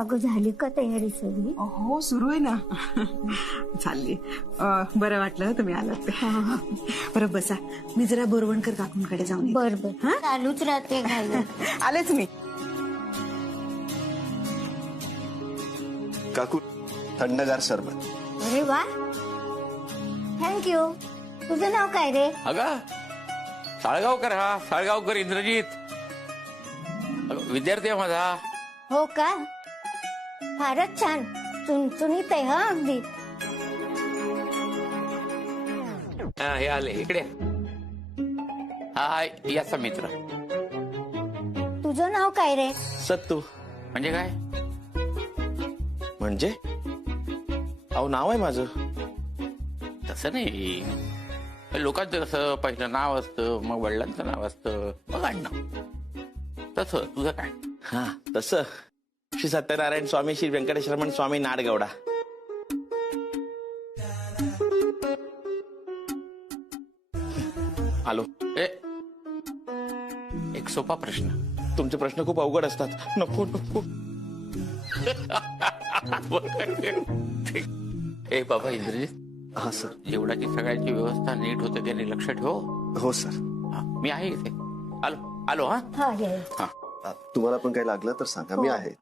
अगं झाली का तयारी सगळी? हो सुरू आहे ना. चालली. बरं वाटलं तुम्ही आलात ते. बरं बसा, मी जरा बोरवणकर काकूंकडे जाऊन येते. बर बर चालूच राहते घाई. आलेच मी. काकू, थंडगार सरबत. अरे वा, थँक्यू. तुझं नाव काय रे? अगं साळगावकर, हा साळगावकर इंद्रजित. विद्यार्थी आहे माझा. हो का, फारच छान. चुणचुणीत आहे हा अगदी. हे आले इकडे. हा याचा मित्र. तुझं नाव काय रे? सत्तू. म्हणजे काय? म्हणजे अहो नाव आहे माझं. तसं नाही, लोकांचं कसं पहिलं नाव असतं, मग वडिलांचं नाव असतं, मग आडनाव. तसं तुझं काय? हा तसं श्री सत्यनारायण स्वामी, श्री व्यंकटेश्वरमण स्वामी नाडगौडा. आलो. एक सोपा प्रश्न. तुमचे प्रश्न खूप अवघड असतात. नको नको. ए बाबा इंद्रजित, हा सर. जेवणाची सगळ्यांची व्यवस्था नीट होते त्याने लक्ष ठेव. हो सर. मी आहे इथे. आलो आलो. हा हा ये. हा. तुम्हाला पण काही लागलं तर सांगा, मी आहे.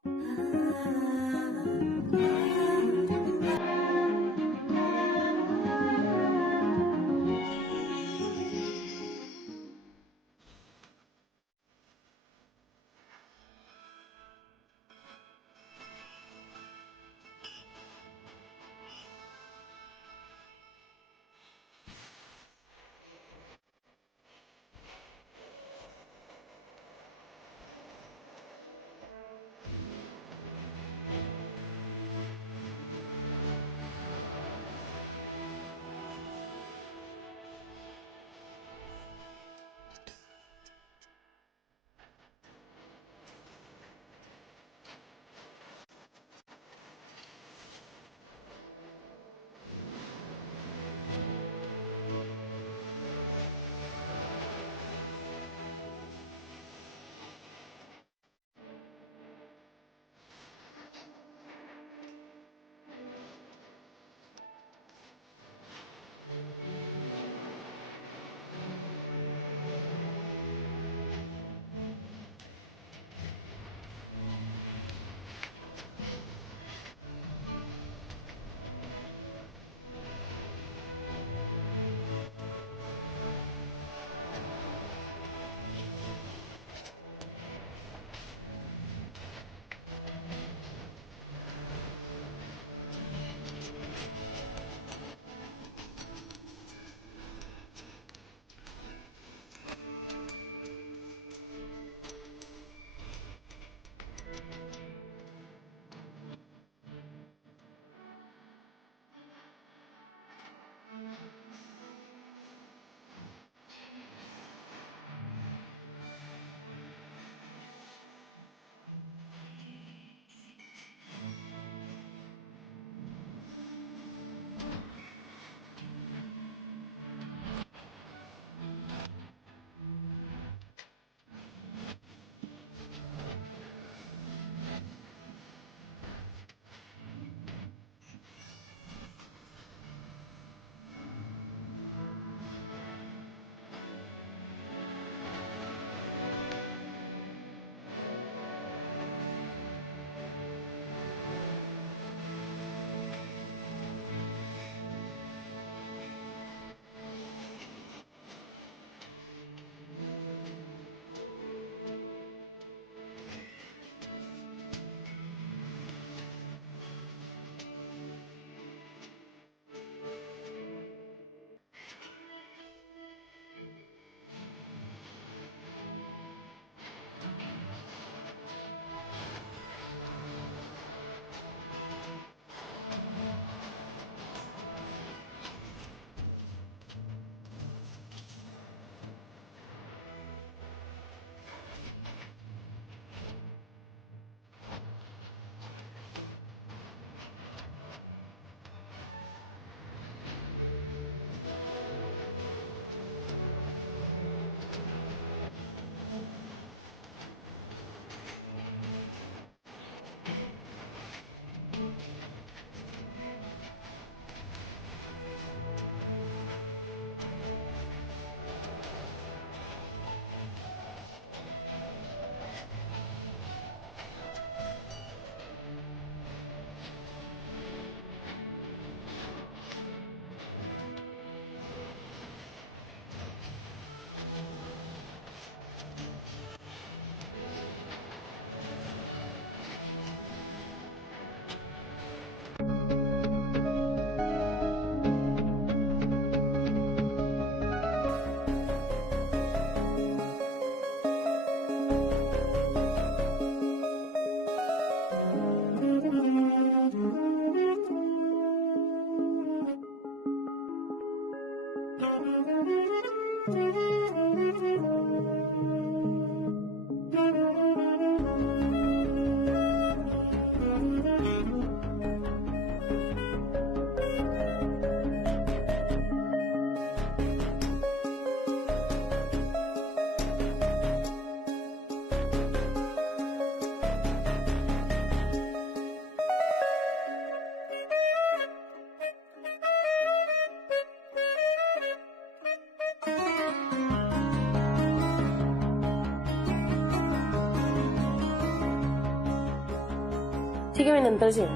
ठीक आहे, मी नंतर जेव.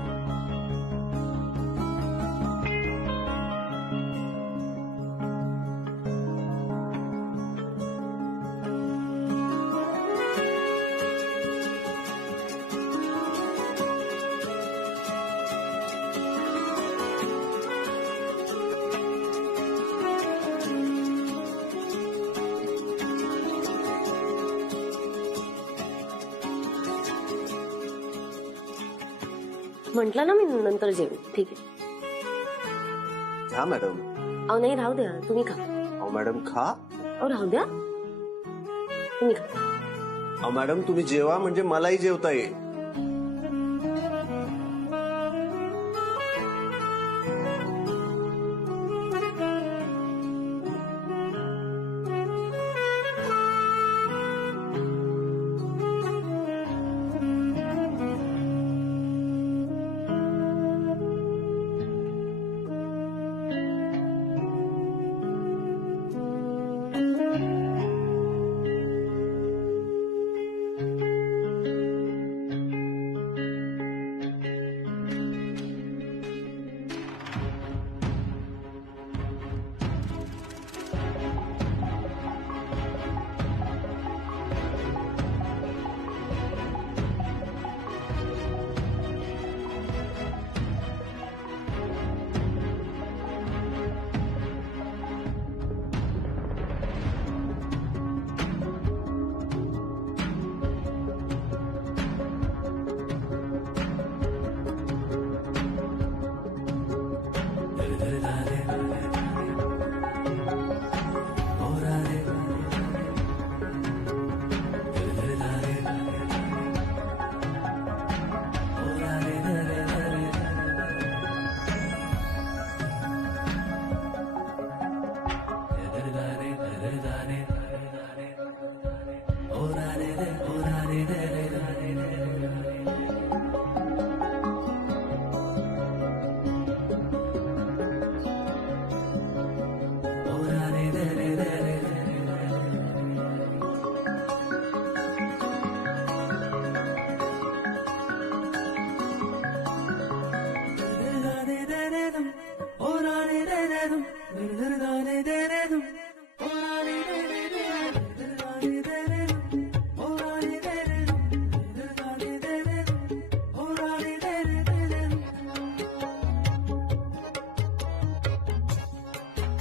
म्हटलं ना मी नंतर जेव. ठीक आहे. घ्या मॅडम. अहो नाही, राहू द्या, तुम्ही खा. अहो मॅडम खा. अहो राहू द्या, तुम्ही खा. अहो मॅडम तुम्ही जेवा म्हणजे मलाही जेवता येईल.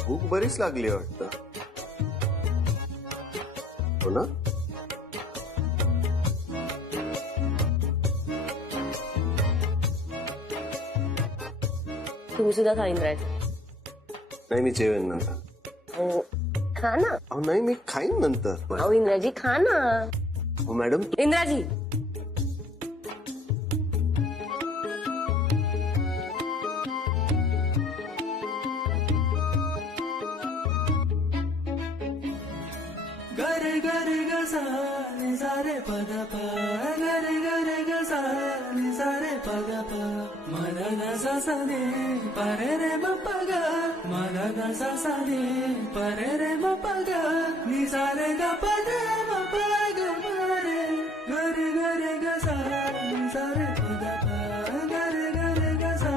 भूक बरीच लागली वाटतं. हो ना? तुम्ही सुद्धा खा इंद्राज. नाही मी जेवेन नंतर. अहो खा ना. अहो नाही मी खाईन नंतर. अहो इंद्राजी खा ना. हो मॅडम. इंद्राजी गरे गरे गसा नि सारे पद प गरे गरे गसा नि सारे पद प मन न सा सा ने परे रे म प ग मन न सा सा ने परे रे म प ग नि सारे ग प द म प ग म रे गरे गरे गसा नि सारे पद प गरे गरे गसा.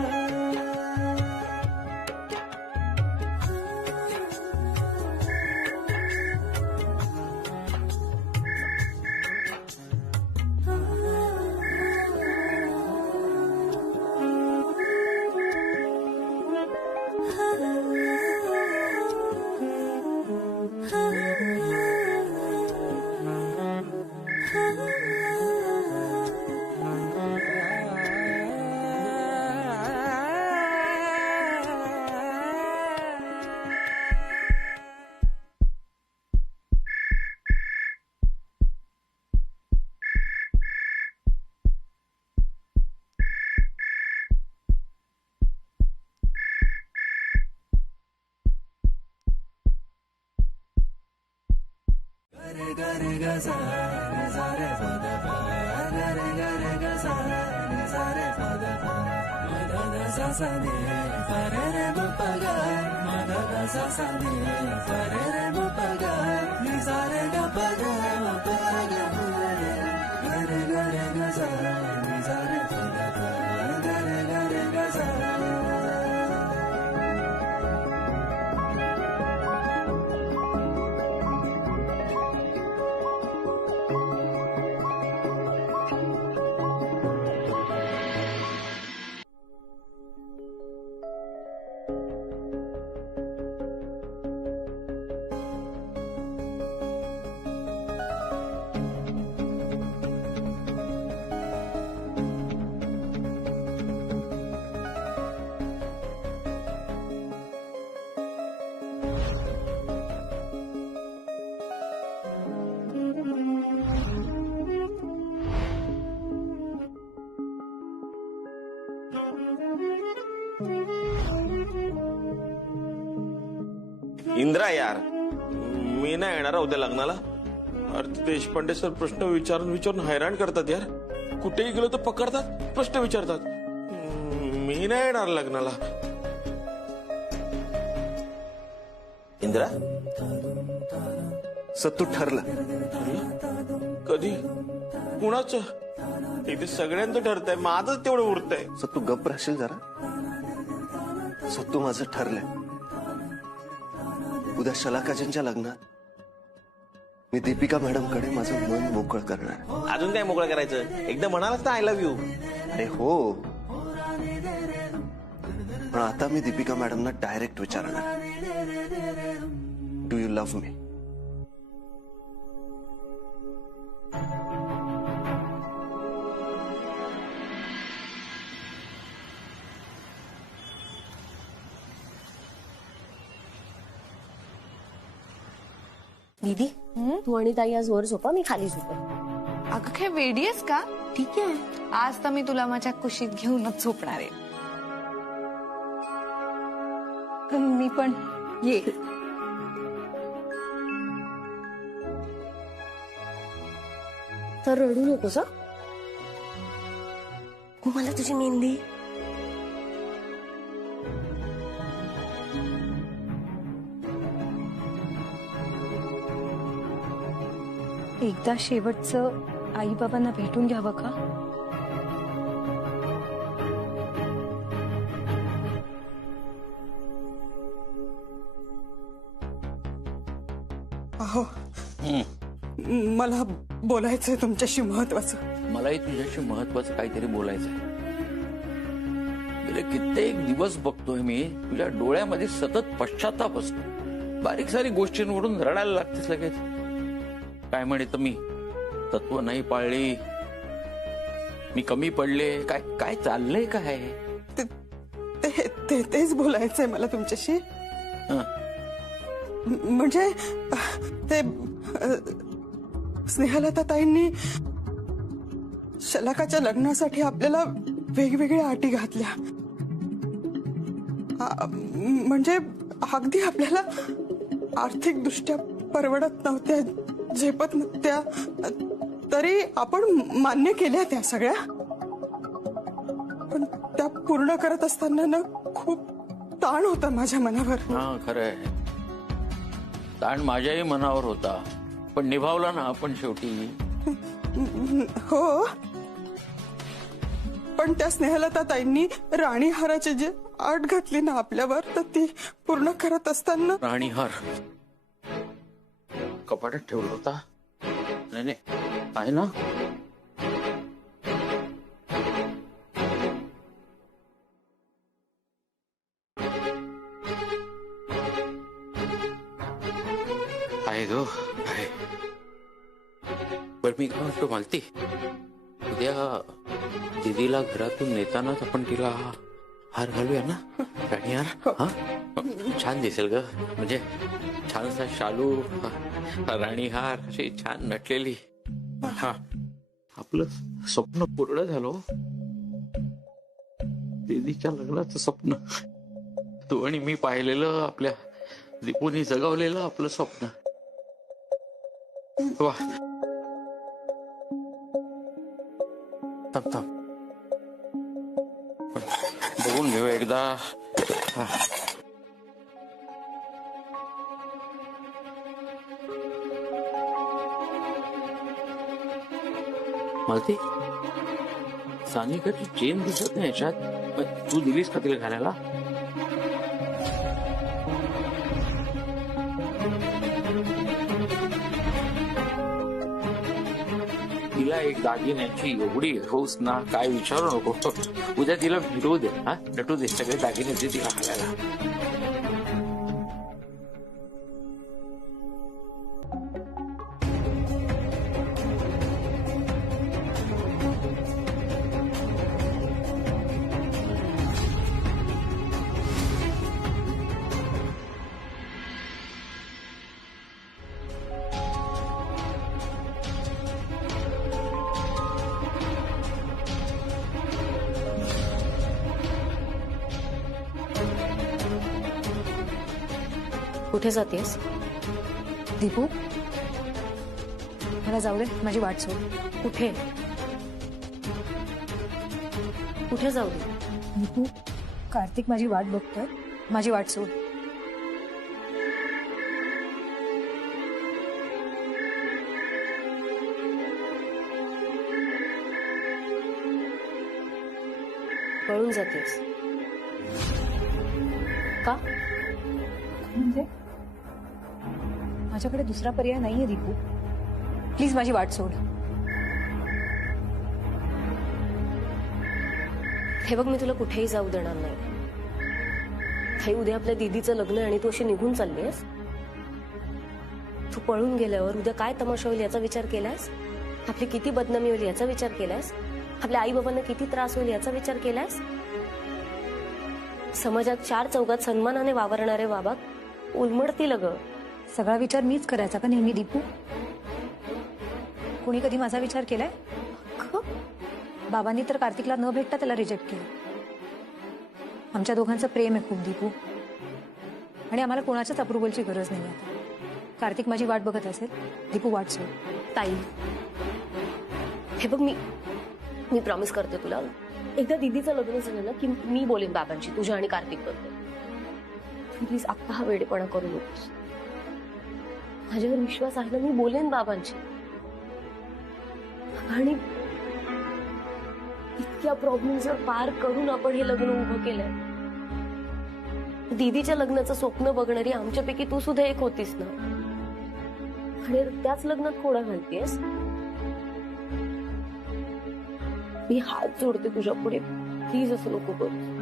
ग रे ग सा नि सा रे प द प ग रे ग सा नि सा रे प द प म ध द सा सा नि प रे रे म प ग म ध द सा सा नि प रे रे म प ग नि सा रे ग प ग म प ग ग रे ग सा नि सा रे प द प ग रे ग सा. इंद्रा यार, मी नाही येणार उद्या लग्नाला. अरे देशपांडे सर प्रश्न विचारून विचारून हैराण करतात यार. कुठेही गेलो तर पकडतात, प्रश्न विचारतात. मी नाही येणार लग्नाला. इंद्रा, सत्तू ठरलं. कधी? कुणाचं? इथे सगळ्यांचं ठरतंय, माझंच तेवढं उरतंय. सत्तू गप्प राहशील जरा. सत्तू माझं ठरलंय. उद्या शलाकाजींच्या लग्नात मी दीपिका मॅडमकडे माझं मन मोकळं करणार. अजून काय मोकळं करायचं? एकदा म्हणालाच ना आय लव्ह यू. अरे हो, पण आता मी दीपिका मॅडमना डायरेक्ट विचारणार, डू यू लव्ह मी? दीदी तू आणि ताई आज वर झोपा, मी खाली झोपे. अगं काय वेडी आहेस का? ठीक आहे. आज तर मी तुला माझ्या कुशीत घेऊनच झोपणार आहे. मी पण ये. तर रडू नकोस. मला तुझी मेहंदी. एकदा शेवटचं आई बाबांना भेटून घ्यावं का? अहो, मला बोलायचंय तुमच्याशी महत्वाचं. मलाही तुझ्याशी महत्वाचं काहीतरी बोलायचंय. गेले कित्येक दिवस बघतोय मी तुझ्या डोळ्यामध्ये सतत पश्चाताप असतो. बारीक सारी गोष्टींवरून रडायला लागतेस लगेच. काय म्हणे तर मी तत्व नाही पाळली, मी कमी पडले, काय काय चाललंय काय? तेच बोलायचंय मला तुमच्याशी. म्हणजे ते स्नेहलता ताईंनी शलाकाच्या लग्नासाठी आपल्याला वेगवेगळ्या अटी घातल्या. म्हणजे अगदी आपल्याला आर्थिक दृष्ट्या परवडत नव्हत्या, झेपत नव्हत्या, तरी आपण मान्य केल्या त्या सगळ्या. पण त्या पूर्ण करत असताना ना खूप ताण होता माझ्या मनावर. हा खरंय, ताण माझ्याही मनावर होता, पण निभावला ना आपण शेवटी. हो, पण त्या स्नेहलता ताईंनी राणीहाराची जी अट घातली ना आपल्यावर, तर ती पूर्ण करत असताना. राणीहार कपाटात ठेवला होता? नाही नाही, आहे ना. आहे गो, आहे. बरं मी काय म्हणतो मालती, उद्या दीदीला घरातून नेतानाच आपण तिला हार घालूया ना, राणीहार. हा छान दिसेल ग, म्हणजे छानसा शालू, राणीहार, अशी छान नटलेली. हा आपलं स्वप्न पूर्ण झालं. दीदीच्या लग्नाचं स्वप्न, तू आणि मी पाहिलेलं, आपल्या दीपूनी जगवलेलं आपलं स्वप्न. वा थांब थांब बघून घेऊ एकदा. मालती सानिकाची चेन दिसत नाही याच्यात. तू दिलीस का तिला घालायला? तिला एक दागिन्याची एवढी हौस ना, काय विचारू नको. उद्या तिला फिरवू दे, हा नटू दे, सगळे दागिने दे तिला घालायला. कुठे जातेस? दीपू मला जाऊ दे, माझी वाट सोड. कुठे कुठे जाऊ दे? दीपू कार्तिक माझी वाट बघतोय, माझी वाट सोड. पळून जातेस का? म्हणजे माझ्याकडे दुसरा पर्याय नाहीये दीपू. प्लीज माझी वाट सोड. हे बघ, मी तुला कुठेही जाऊ देणार नाही. हे उद्या आपल्या दीदीचं लग्न आणि तू अशी निघून चाललीस. तू पळून गेल्यावर उद्या काय तमाशा होईल याचा विचार केलास? आपली किती बदनामी होईल याचा विचार केलास? आपल्या आई बाबांना किती त्रास होईल याचा विचार केलास? समाजात चार चौघात सन्मानाने वावरणारे बाबा उलमडतील अगं. सगळा विचार मीच करायचा का नेहमी दीपू? कोणी कधी माझा विचार केलाय? बाबांनी तर कार्तिकला न भेटता त्याला रिजेक्ट केलं. आमच्या दोघांचं प्रेम आहे खूप दीपू, आणि आम्हाला कोणाच्याच अप्रुव्हलची गरज नाही आता. कार्तिक माझी वाट बघत असेल. दीपू वाट सोड. ताई हे बघ, मी प्रॉमिस करते तुला, एकदा दीदीचं लग्न झालं ना की मी बोलेन बाबांची तुझ्या आणि कार्तिक बद्दल. प्लीज आत्ता हा वेडेपणा करू नकोस. माझ्यावर विश्वास आहे ना, मी बोलेन बाबांची. आणि इतक्या प्रॉब्लेम्स पार करून आपण हे लग्न उभं केलंय. दीदीच्या लग्नाचं स्वप्न बघणारी आमच्यापैकी तू सुद्धा एक होतीस ना, आणि त्याच लग्नात खोडा घालतेस. मी हात जोडते तुझ्या पुढे, प्लीज असं नको करू.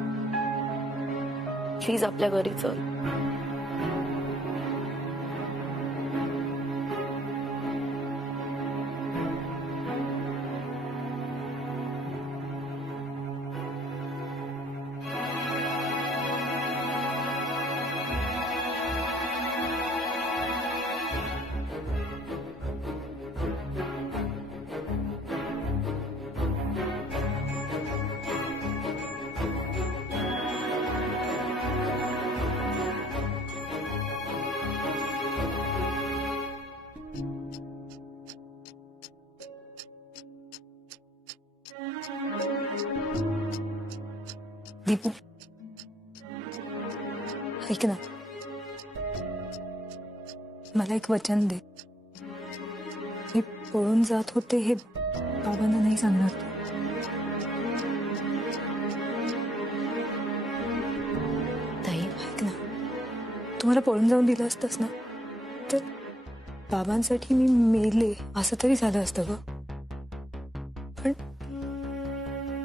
प्लीज आपल्या घरी चल. दीपू ऐक ना, मला एक वचन दे. मी पळून जात होते हे बाबांना नाही सांगणार तू. ताई ऐक ना, तू मला पळून जाऊन दिलं असतंस ना, तर बाबांसाठी मी मेले असं तरी झालं असतं ग. पण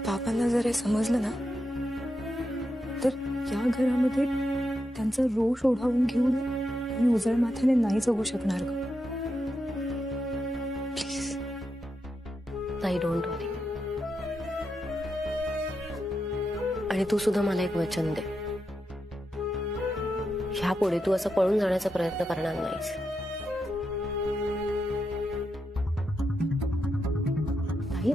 बाबांना जर हे समजलं ना, तर या घरामध्ये त्यांचा रोष ओढावून घेऊन मी उजळ माथ्याने नाही जगू शकणार ग. प्लीज ताई, डोंट वरी. आणि तू सुद्धा मला एक वचन दे, ह्यापुढे तू असं पळून जाण्याचा प्रयत्न करणार नाहीस. ताई,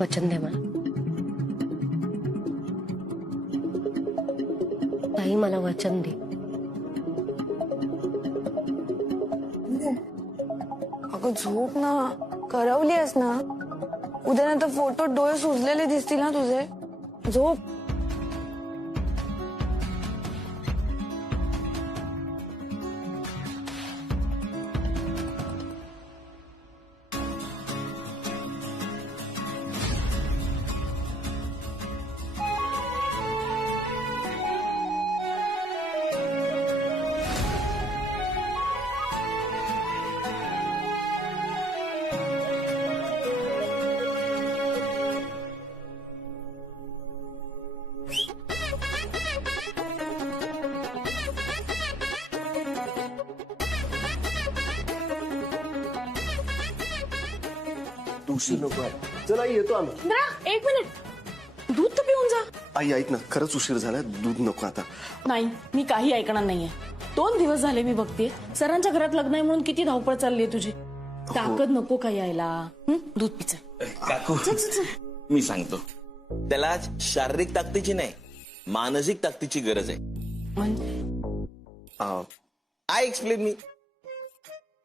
वचन दे मला. आई मला वचन दे. अगं झोप ना, करवली आहेस ना. उद्या नंतर फोटो डोळे सुजलेले दिसतील ना तुझे. झोप. उशीर नको आहे. चला आई, येतो आम्ही. इंद्रा, 1 मिनिट, दूध तर पिऊन जा. आई ऐक ना, खरंच उशीर झाला, दूध नको आता. नाही, मी काही ऐकणार नाहीये. 2 दिवस झाले मी बघतेय सरांच्या घरात लग्न आहे म्हणून किती धावपळ चालली आहे तुझी. ताकद नको का यायला. दूध पिच. काकू, मी सांगतो, त्याला शारीरिक ताकदीची नाही, मानसिक ताकदीची गरज आहे. I explain me.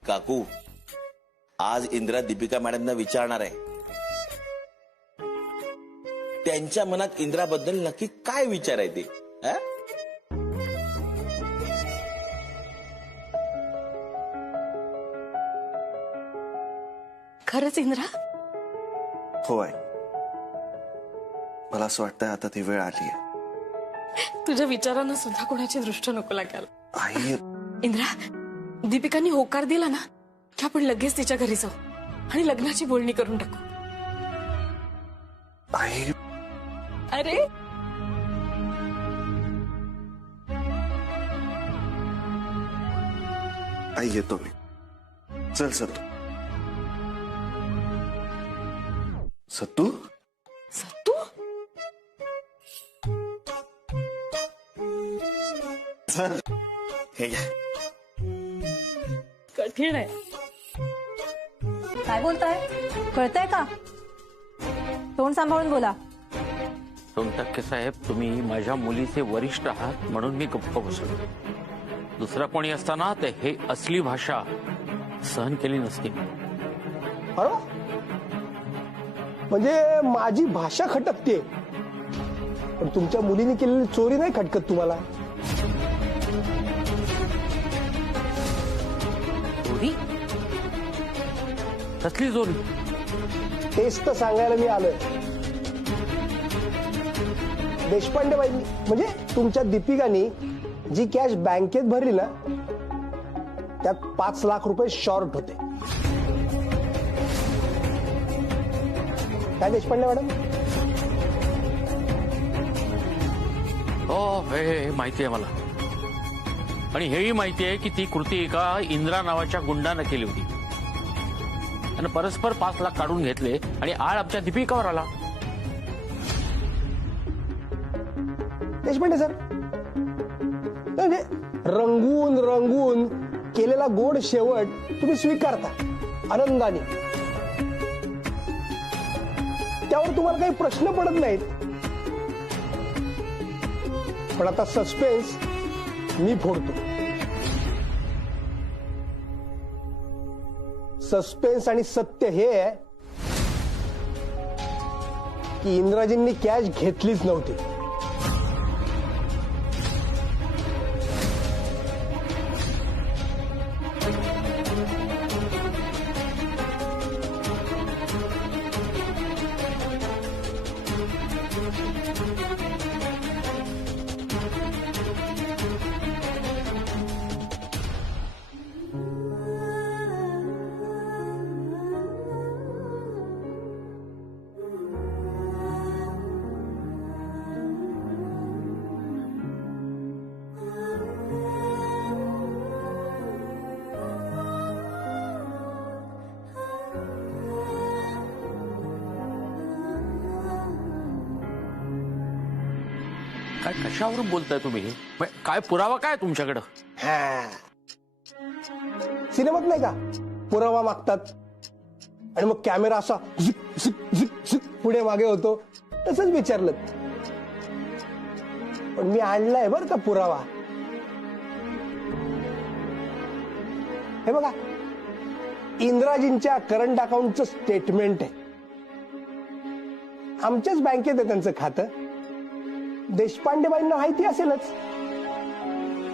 काकू, आज इंदिरा दीपिका मॅडमना विचारणार आहे त्यांच्या मनात इंदिराबद्दल नक्की काय विचार आहे ते. खरंच इंद्रा? हो आहे. मला असं वाटतंय आता ती वेळ आली आहे. तुझ्या विचारांना सुद्धा कोणाची दृष्ट नको लागायला. आई, इंद्रा, दीपिकांनी होकार दिला ना की आपण लगेच तिच्या घरी जाऊ आणि लग्नाची बोलणी करून टाकू. आई, अरे आई येतो मी. चल सत्तू. सत्तू, सत्तू, चल. हे घ्या. कठीण आहे. काय बोलताय, कळतंय का? तोंड सांभाळून बोला. 2% साहेब, तुम्ही माझ्या मुलीचे वरिष्ठ आहात म्हणून मी गप्प बसलो. दुसरा कोणी असताना ते हे असली भाषा सहन केली नसती. अरे, म्हणजे माझी भाषा खटकते, पण तुमच्या मुलीने केलेली चोरी नाही खटकत तुम्हाला? चोरी? कसली चोरी? तेच तर सांगायला मी आलोय. देशपांडे बाई, म्हणजे तुमच्या दीपिकानी जी कॅश बँकेत भरली ना, त्यात 5 लाख रुपये शॉर्ट होते. काय देशपांडे मॅडम? हो, हे माहिती आहे मला. आणि हेही माहिती आहे की ती कृती एका इंदिरा नावाच्या गुंडानं केली होती आणि परस्पर 5 लाख काढून घेतले आणि आळ आमच्या दीपिकावर आला. देशपांडे सर, म्हणजे रंगून रंगून केलेला गोड शेवट तुम्ही स्वीकारता आनंदाने, त्यावर तुम्हाला काही प्रश्न पडत नाहीत. पण आता सस्पेन्स मी फोडतो. सस्पेन्स आणि सत्य हे आहे की इंदिराजींनी कॅश घेतलीच नव्हती. काय, कशावरून बोलताय तुम्ही? काय पुरावा काय तुमच्याकडं? सिनेमात नाही का पुरावा मागतात आणि मग कॅमेरा असा झिक झिक झिक झिक पुढे मागे होतो, तसंच विचारलं. पण मी आणलाय बरं का पुरावा. हे बघा, इंद्राजींच्या करंट अकाउंटचं स्टेटमेंट आहे. आमच्याच बँकेत आहे त्यांचं खातं. देशपांडेबाईंना माहिती असेलच.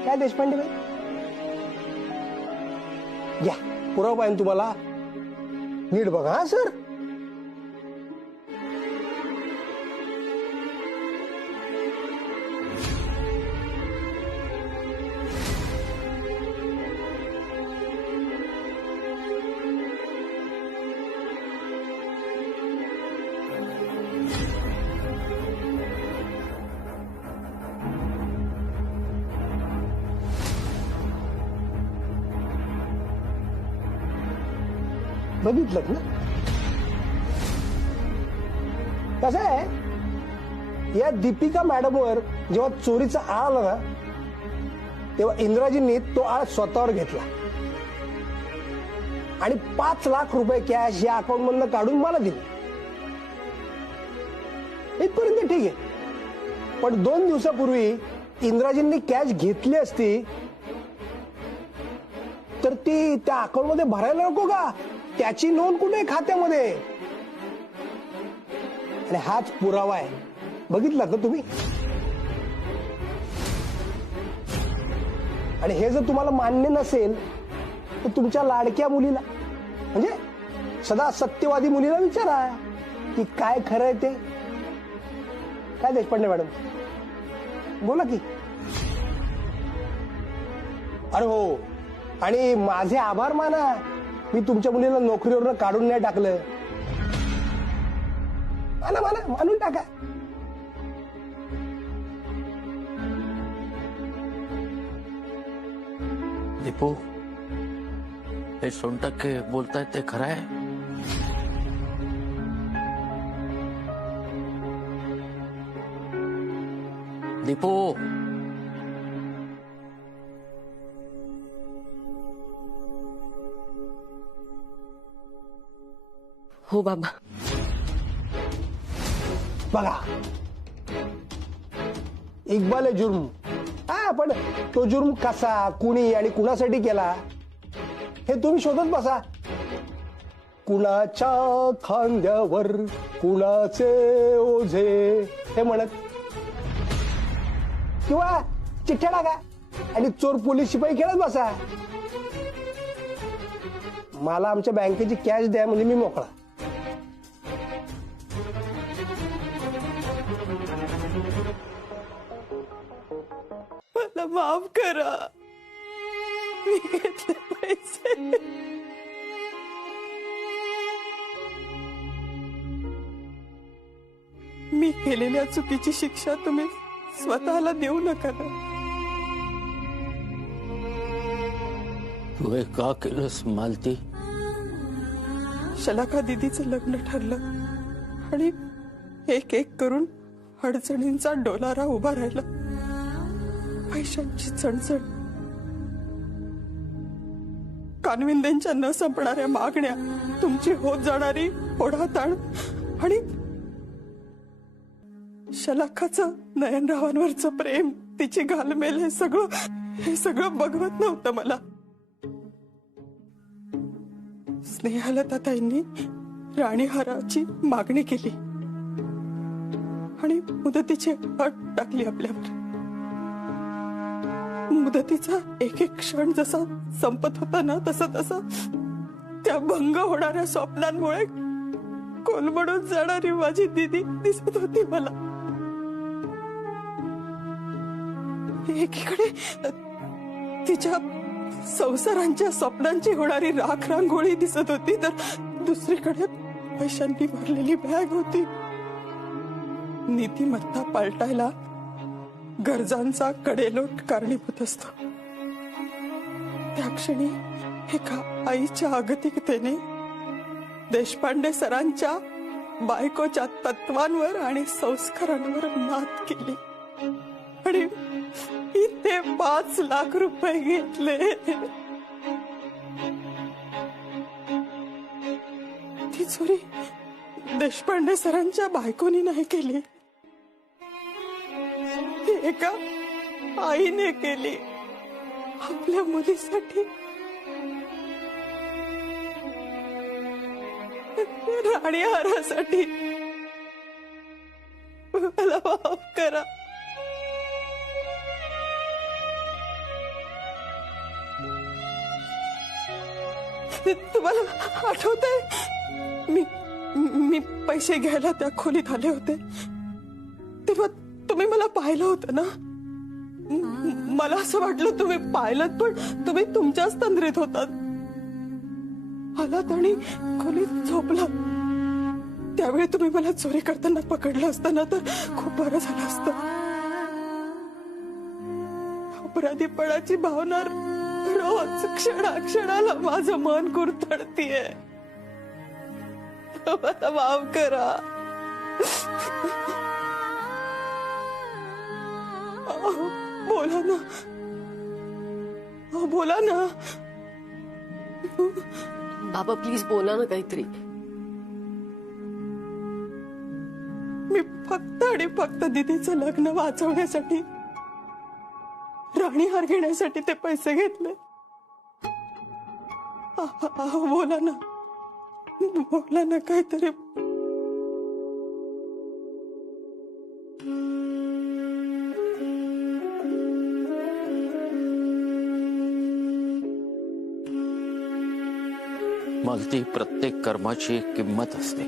काय देशपांडेबाई? घ्या पुरावा पाहिजे तुम्हाला, नीट बघा. हा सर, बघितलं ना कसं आहे. या दीपिका मॅडमवर जेव्हा चोरीचा आळ आला ना, तेव्हा इंद्राजींनी तो आळ स्वतःवर घेतला आणि 5 लाख रुपये कॅश या अकाउंट मधनं काढून मला दिले. इथपर्यंत ठीक आहे. पण 2 दिवसापूर्वी इंद्राजींनी कॅश घेतली असती तर ती त्या अकाउंट मध्ये भरायला नको का? त्याची नोंद कुठे खात्यामध्ये? आणि हाच पुरावा आहे. बघितला का तुम्ही? आणि हे जर तुम्हाला मान्य नसेल तर तुमच्या लाडक्या मुलीला, म्हणजे सदा सत्यवादी मुलीला विचारा की काय खरं आहे ते. काय देशपांडे मॅडम, बोला की. अरे हो, आणि माझे आभार माना, मी तुमच्या मुलीला नोकरीवरून काढून नाही टाकलं. माना माना, मानून टाका. दीपू, हे सोनटक्के बोलतायत ते खरं आहे? दीपू, हो बाबा. बघा, इक्बाल आहे जुर्म. हा, पण तो जुर्म कसा, कुणी आणि कुणासाठी केला हे तुम्ही शोधत बसा. कुणाच्या खांद्यावर कुणाचे ओझे हे म्हणत, किंवा चिठ्ठ्या टाका आणि चोर पोलीस शिपाई खेळत बसा. मला आमच्या बँकेची कॅश द्या म्हणजे मी मोकळा. मला माफ करा, मी घेतले पैसे. मी केलेल्या चुकीची शिक्षा तुम्ही स्वतःला देऊ नका ना. तू हे का केलंस मालती? शलाका दीदीचं लग्न ठरलं आणि एक एक करून अडचणींचा डोलारा उभा राहिला. पैशांची चणचण, कानविंदेंच्या न संपणाऱ्या मागण्या, तुमची होत जाणारी ओढाताण आणि शलाकाचं नयनरावांवरचं प्रेम, तिची घालमेल, हे सगळं बघवत नव्हतं मला. स्नेहलताताईंनी राणीहाराची मागणी केली आणि मुदतीची अट टाकली आपल्यावर. मुदतीचा एक एक क्षण जसा संपत होता ना, तसं त्या भंग होणाऱ्या स्वप्नांमुळे कोलमडून जाणारी माझी दीदी दिसत होती मला. एकीकडे तिच्या संसारांच्या स्वप्नांची होणारी राख रांगोळी दिसत होती, तर दुसरीकडे पैशांनी भरलेली बॅग होती. नीतिमत्ता पालटायला गरजांचा कडेलोट कारणीभूत असतो. त्या क्षणी एका आईच्या अगतिकतेने देशपांडे सरांच्या बायकोच्या तत्वांवर आणि संस्कारांवर मात केली आणि इथे 5 लाख रुपये घेतले. ती चोरी देशपांडे सरांच्या बायकोनी नाही केली. एका आईने केली आपल्या मुलीसाठी, राणीहारासाठी. मला माफ करा. तुम्हाला आठवतंय मी पैसे घ्यायला त्या खोलीत आले होते तेव्हा तुम्ही मला पाहिलं होतं ना? मला असं वाटलं तुम्ही पाहिलं, पण तुम्ही तुमच्याच तंद्रीत होतात. आलात आणि खोलीत झोपला. त्यावेळी तुम्ही मला चोरी करताना पकडलं असतं ना तर खूप बरं झालं असतं. अपराधीपणाची भावना रोज क्षणाक्षणाला माझं मन कुरतडतीये. मला माफ करा. बोला ना, बोला ना. बाबा प्लीज बोला ना काहीतरी. मी फक्त आणि फक्त दीदीचं लग्न वाचवण्यासाठी, राणीहार घेण्यासाठी ते पैसे घेतले. बोला ना, बोला ना काहीतरी. मलती प्रत्येक कर्माची एक किंमत असते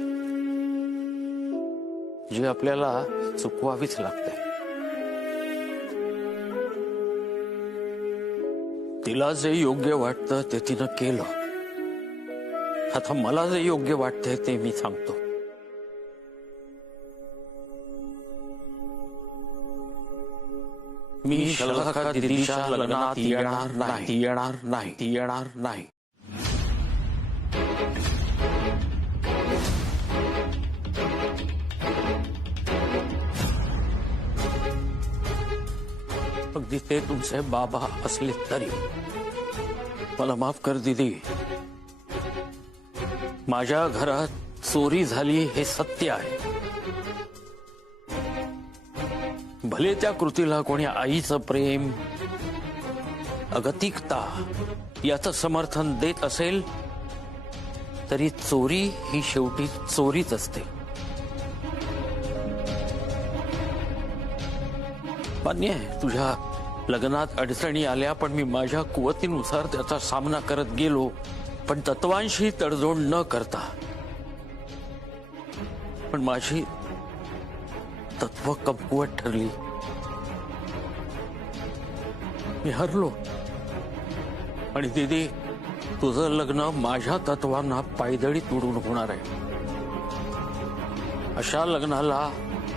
जी आपल्याला चुकवावीच लागते. तिला जे योग्य वाटतं ते तिनं केलं. आता मला जे योग्य वाटतंय ते मी सांगतो. मी शलाका दीदीच्या लग्नात येणार नाही, येणार नाही, येणार नाही. अगदी ते तुमचे बाबा असले तरी. मला माफ कर दीदी. माझ्या घरात चोरी झाली हे सत्य आहे. भले त्या कृतीला कोणी आईचं प्रेम, अगतिकता याचं समर्थन देत असेल तरी चोरी ही शेवटी चोरीच असते. मान्य आहे तुझ्या लग्नात अडचणी आल्या, पण मी माझ्या कुवतीनुसार त्याचा सामना करत गेलो, पण तत्वांशी तडजोड न करता. पण माझी तत्व कमकुवत ठरली. मी हरलो. आणि दीदी तुझं लग्न माझ्या तत्वांना पायदळी तुडून होणार आहे. अशा लग्नाला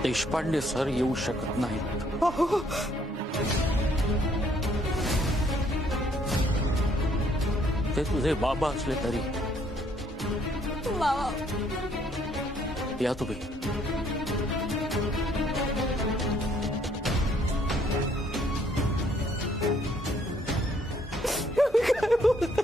देशपांडे सर येऊ शकत नाहीत. ते तुझे बाबा असले तरी. या तुम्ही. काय बोलता?